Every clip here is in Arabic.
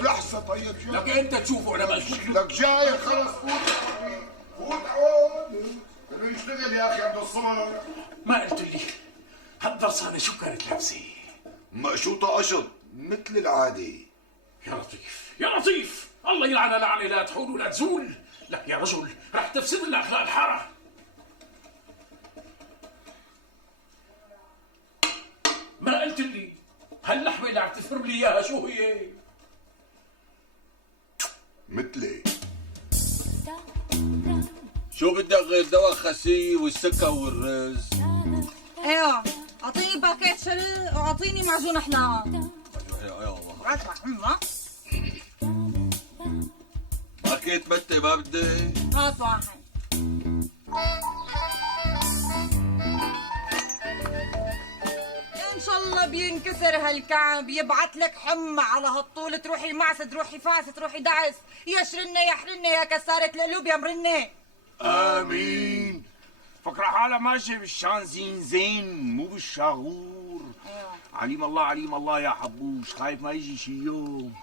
لحظة طيب جاي. لك انت تشوفه انا ما اشوف. لك جاي خلص فوت يا أخي. فوت عود. بدنا نشتغل يا اخي عند الصبح. ما قلت لي هالدرسانة شو كانت لابسة؟ مقشوطة قشط مثل العادة. يا لطيف يا لطيف، الله يلعنها لعنة لا تحول ولا تزول. لك يا رجل رح تفسد لنا اخلاق الحارة. ما قلت لي هاللحمة اللي عم تفرم لي اياها شو هي؟ مثلي. شو بدك غير دواء خسي والسكر والرز؟ ايوه اعطيني باكيت شري واعطيني معجون احلام. يا الله. باكيت متى ما بدي؟ هات واحد. ان شاء الله بينكسر هالكعب، يبعت لك حمى على هالطول، تروحي معسة تروحي فاسة تروحي دعس، يا شرنة يا حرنة يا كسارة القلوب يا مرنة. امين. فكرة حالها ماشية بالشانزين زين مو بالشاغور. عليم الله عليم الله يا حبوش، خايف ما يجي شي يوم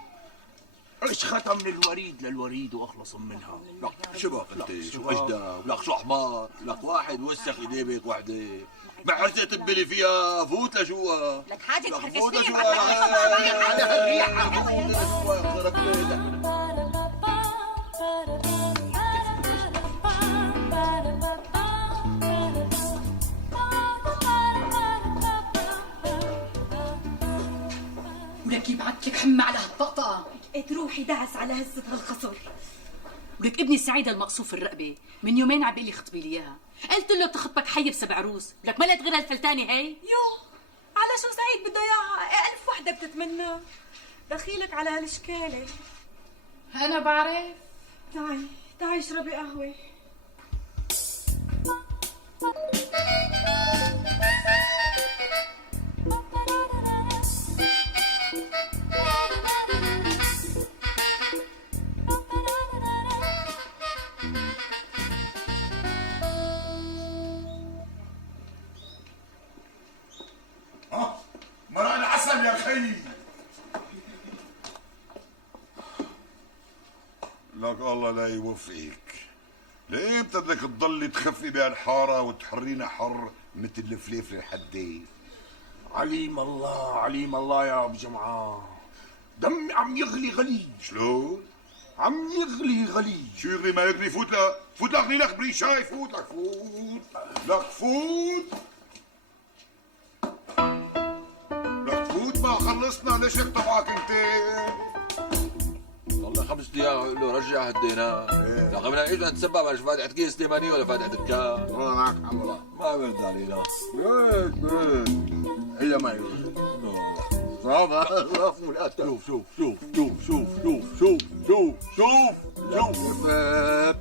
اشخطها من الوريد للوريد واخلص منها. لك شبك انت شو اجدى؟ لك شو حمار؟ لك واحد وسخ ايديه بيت وحده بحرزة تبلي فيها فوت لجوا. لك حاجة تحركش فوت فيها لجوا على هالريحة. فوت لجوا يخرب بيتك. ولك يبعت لك حمى على هالطقطقة. تروحي دعس على هزة هالخصر. ولك ابني سعيد المقصوف الرقبة من يومين عم بيقول لي خطبي لي اياها. قلت له تخطبك حي بسبع عروس، لك ما لقيت غير هالفلتانة هي. يو على شو سعيد بده اياها؟ 1000 وحدة بتتمنى. دخيلك على هالشكالة. انا بعرف. تعي اشربي قهوة. مرق العسل يا خيي. لك الله لا يوفقك. ليه بدك تضلي تخفي بهالحارة وتحرينا حر مثل الفليفل الحديد؟ عليم الله يا ابو جمعة، دمي عم يغلي غلي. شلون؟ عم يغلي غلي. شو يغلي ما يغلي؟ فوت اغلي لك بريق شاي. فوت لك فوت. لك فوت. لك فوت ما خلصنا. ليش هيك طبعك انت؟ والله 5 ايام اقول له رجع هالدينار. لك بدنا نعيش نتسبب مش فاتحة كيس تيمانية ولا فاتحة دكان. والله معك حق. والله ما برد علينا. الا ما يغلي. شفت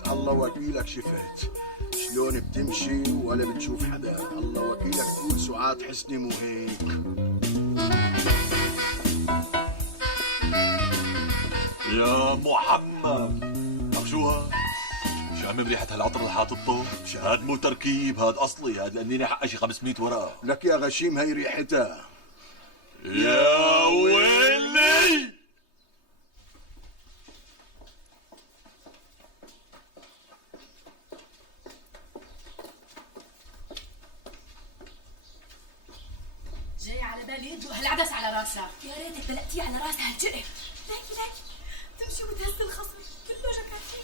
الله وكيلك شفت شلون بتمشي ولا بتشوف حدا. الله وكيلك تقول سعاد حسني مو هيك. يا محمد لك شو هاد؟ شامم ريحة هالعطر اللي حاططه؟ هاد مو تركيب، هاد اصلي، هاد لاني حقها شي 500 ورقة. لك يا غشيم هي ريحتها. يا ويلي. جاي على بالي ادلق هالعدس على راسها. يا ريتك دلقتيه على راسها هالجقر. ليكي تمشي وتهز الخصر كله جكاتين.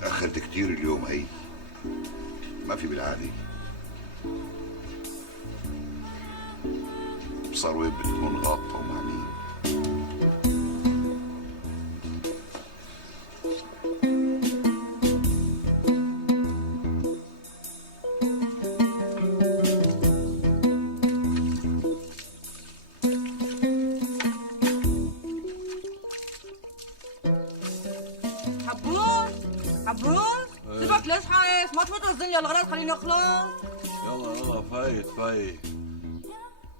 تأخرت كتير اليوم هي. ما في بالعادة. بصار وين بتكون غاطة ومع مين؟ عبود عبود سيبك ليش خايف؟ ما تفوت الدنيا الغلط خليني اخلص. يلا فايت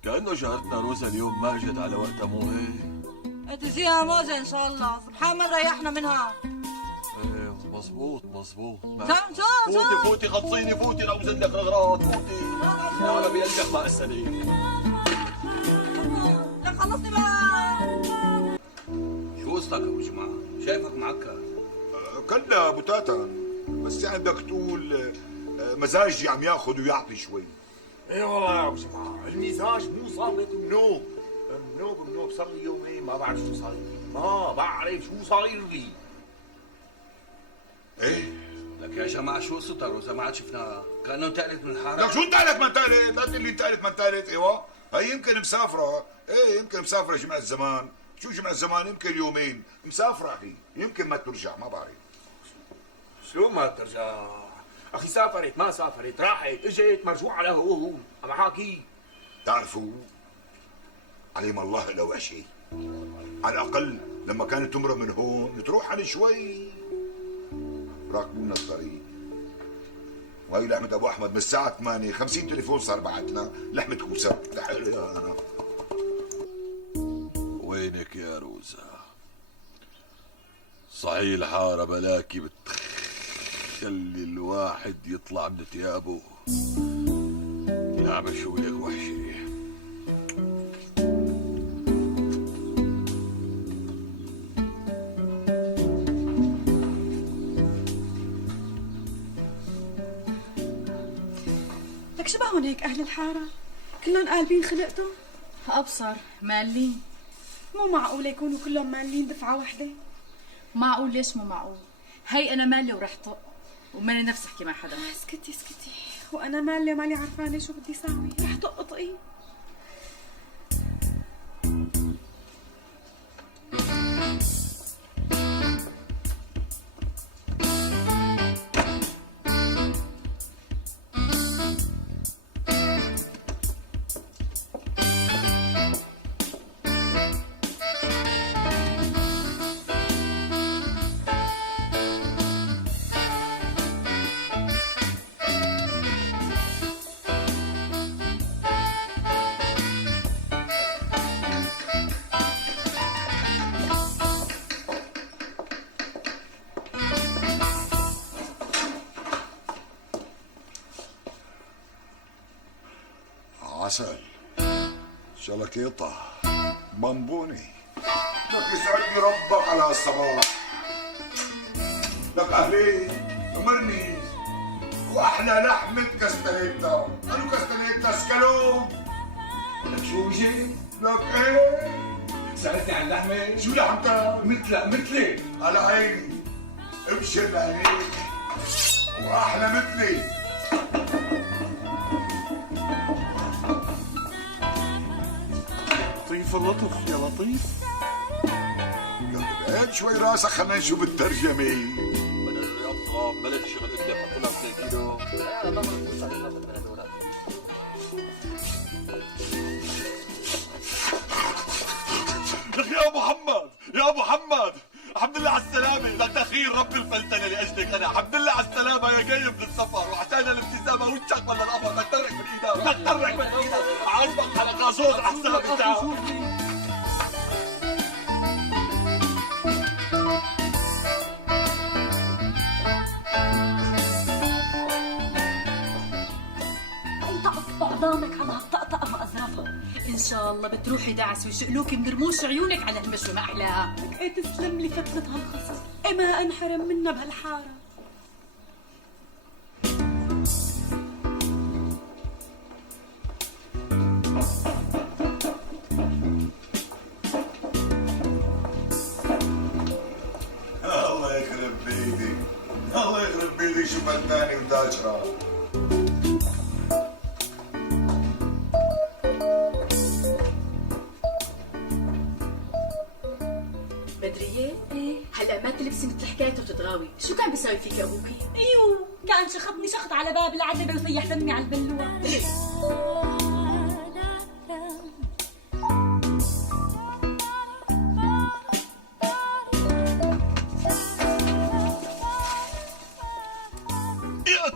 كأنه شهرتنا روزا اليوم ما اجت على وقتها، مو هيك؟ تجيها موجة ان شاء الله، سبحان من ريحنا منها. ايه مظبوط. فوتي خلصيني، فوتي لو لك رغرات، فوتي انا بقلبك ما اسالك. لك خلصني بقى. شو قصتك ابو جماعه؟ شايفك معكر. كلا ابو تاتن، بس يعني بدك تقول مزاجي عم ياخذ ويعطي شوي. اي والله يا ابو جماعه، المزاج مو ظابط. النوب صار لي يومين ما بعرف شو صاير لي، ما بعرف شو صاير لي. ايه لك يا جماعه شو قصتها روزا؟ ما عاد شفناها، كانه انتقلت من الحاره. لك شو انتقلت ما انتقلت؟ لا تقول لي انتقلت ما انتقلت. ايوه هي يمكن مسافره، ايه يمكن مسافره جمع الزمان. شو جمع الزمان؟ يمكن يومين مسافره اخي، يمكن ما ترجع، ما بعرف. شو ما ترجع؟ اخي سافرت ما سافرت، راحت اجت مرجوعه له عم حاكي. تعرفوا عليم الله لو شيء، على الاقل لما كانت تمرق من هون تروح عن شوي راكبونا الطريق. وهي لحمة ابو احمد من الساعة 8 50 تليفون صار بعتنا لحمة كوسة. لحالي انا. وينك يا روزا؟ صحيح الحارة بلاكي بتخلي الواحد يطلع من ثيابه. نعم شو لك وحشي. لك شبههم هيك أهل الحارة، كلهم قالبين خلقتهم. أبصر مالين. مو معقول يكونوا كلهم مالين دفعة وحدة. معقول؟ ليش مو معقول؟ هي أنا مالي ورح طق وماني نفسي أحكي مع حدا. اسكتي وأنا مالي مالي عرفانة شو بدي ساوي. رح طق طقي. عسل شلكيطة بامبوني. لك يسعدني ربك على الصباح. لك اهلي امرني واحلى لحمة كستنيتا. قالوا كستنيتا سكالوب. لك شو وجه؟ لك ايه؟ سألتني عن اللحمة؟ شو لحمتك؟ مثلي على عيني، ابشر بعينيك واحلى مثلي. لطيف اللطف يا لطيف. بعد شوي راسك خلينا نشوف الترجمة. بلا الرياضة بلا تشغل بدي احط لك 2 كيلو. لك يا ابو حمد الحمد لله على السلامة. لك تأخير رب الفلتنة لأجلك أنا. الحمد لله على السلامة يا جاي من السفر. وعشان الابتسامة وجهك ولا القمر بدك ترك من إيدك. عاجبك على غازوز على السلام بتاعك. انطقف بعظامك على هالطقطقة مقذرفة. إن شاء الله بتروحي دعس ويشقلوكي من رموش عيونك على هالمشوي ما أحلاها. لك ايه تسلم لي فتلة هالخصر، ايه ما انحرم منها بهالحارة. الله يخرب بيدي، الله يخرب بيدي شو فناني وداجرة. بدرية؟ ايه؟ هلا ما تلبسي مثل حكايته وتتغاوي. شو كان بيساوي فيك أبوكي؟ ايوه كان شخطني شخط على باب العتبة وسيح دمي على البلوة.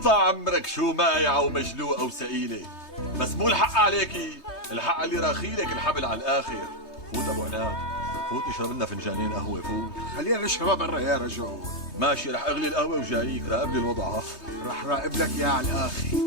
يقطع عمرك شو مايعة ومجلوقة وسئيلة، بس مو الحق عليكي، الحق اللي راخيلك الحبل على الآخر. فوت أبو عناد، فوت اشرب لنا فنجانين قهوة، فوت. خلينا نشربها برا يا رجل. ماشي، رح أغلي القهوة وجايك، راقب لي الوضع. رح راقب لك يا على الآخر.